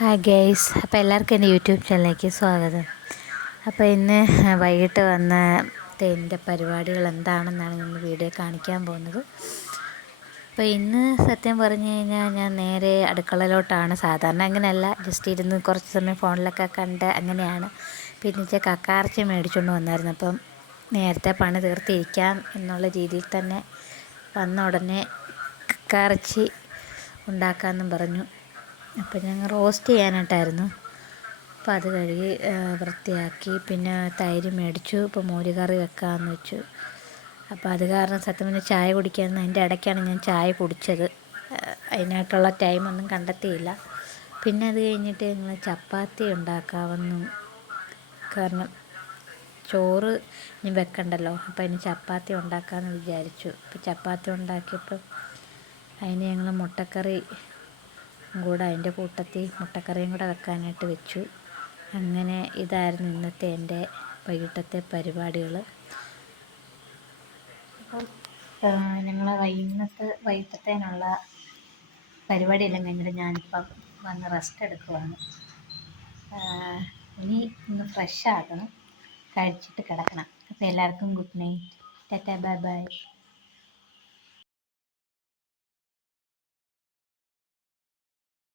Hi guys, അപ്പോൾ എല്ലാവർക്കും എൻ്റെ യൂട്യൂബ് ചാനലിലേക്ക് സ്വാഗതം. അപ്പോൾ ഇന്ന് വൈകിട്ട് വന്ന എൻ്റെ പരിപാടികൾ എന്താണെന്നാണ് ഇന്ന് വീഡിയോ കാണിക്കാൻ പോകുന്നത്. അപ്പോൾ ഇന്ന് സത്യം പറഞ്ഞു കഴിഞ്ഞാൽ ഞാൻ നേരെ അടുക്കളയിലോട്ടാണ്. സാധാരണ അങ്ങനെയല്ല, ജസ്റ്റ് ഇരുന്ന് കുറച്ച് സമയം ഫോണിലൊക്കെ കണ്ട് അങ്ങനെയാണ്. പിന്നെ കക്കാർച്ചി മേടിച്ചുകൊണ്ട് വന്നായിരുന്നു. അപ്പം നേരത്തെ പണി തീർത്തിരിക്കാം എന്നുള്ള രീതിയിൽ തന്നെ വന്ന ഉടനെ കക്കാർച്ചി ഉണ്ടാക്കാമെന്നും പറഞ്ഞു. അപ്പോൾ ഞങ്ങൾ റോസ്റ്റ് ചെയ്യാനായിട്ടായിരുന്നു. അപ്പോൾ അത് കഴുകി വൃത്തിയാക്കി, പിന്നെ തൈര് മേടിച്ചു. ഇപ്പോൾ മോര് കറി വെക്കാമെന്ന് വെച്ചു. അപ്പോൾ അത് കാരണം സത്യം പറഞ്ഞാൽ ചായ കുടിക്കാമെന്ന് അതിൻ്റെ ഇടയ്ക്കാണ് ഞാൻ ചായ കുടിച്ചത്. അതിനായിട്ടുള്ള ടൈമൊന്നും കണ്ടെത്തിയില്ല. പിന്നെ അത് കഴിഞ്ഞിട്ട് ഞങ്ങൾ ചപ്പാത്തി ഉണ്ടാക്കാമെന്നും, കാരണം ചോറ് ഇനി വെക്കണ്ടല്ലോ, അപ്പോൾ അതിന് ചപ്പാത്തി ഉണ്ടാക്കാമെന്ന് വിചാരിച്ചു. അപ്പോൾ ചപ്പാത്തി ഉണ്ടാക്കിയപ്പോൾ അതിന് ഞങ്ങൾ മുട്ടക്കറി കൂടെ അതിൻ്റെ കൂട്ടത്തിൽ മുട്ടക്കറിയും കൂടെ വെക്കാനായിട്ട് വെച്ചു. അങ്ങനെ ഇതായിരുന്നു ഇന്നത്തെ എൻ്റെ വൈകിട്ടത്തെ പരിപാടികൾ. അപ്പം ഞങ്ങൾ വൈകിട്ടത്തേനുള്ള പരിപാടിയെല്ലാം കഴിഞ്ഞിട്ട് ഞാനിപ്പം വന്ന് റെസ്റ്റ് എടുക്കുവാണ്. ഇന്ന് ഫ്രഷ് ആകണം, കഴിച്ചിട്ട് കിടക്കണം. അപ്പോൾ എല്ലാവർക്കും good night, Tata, bye bye.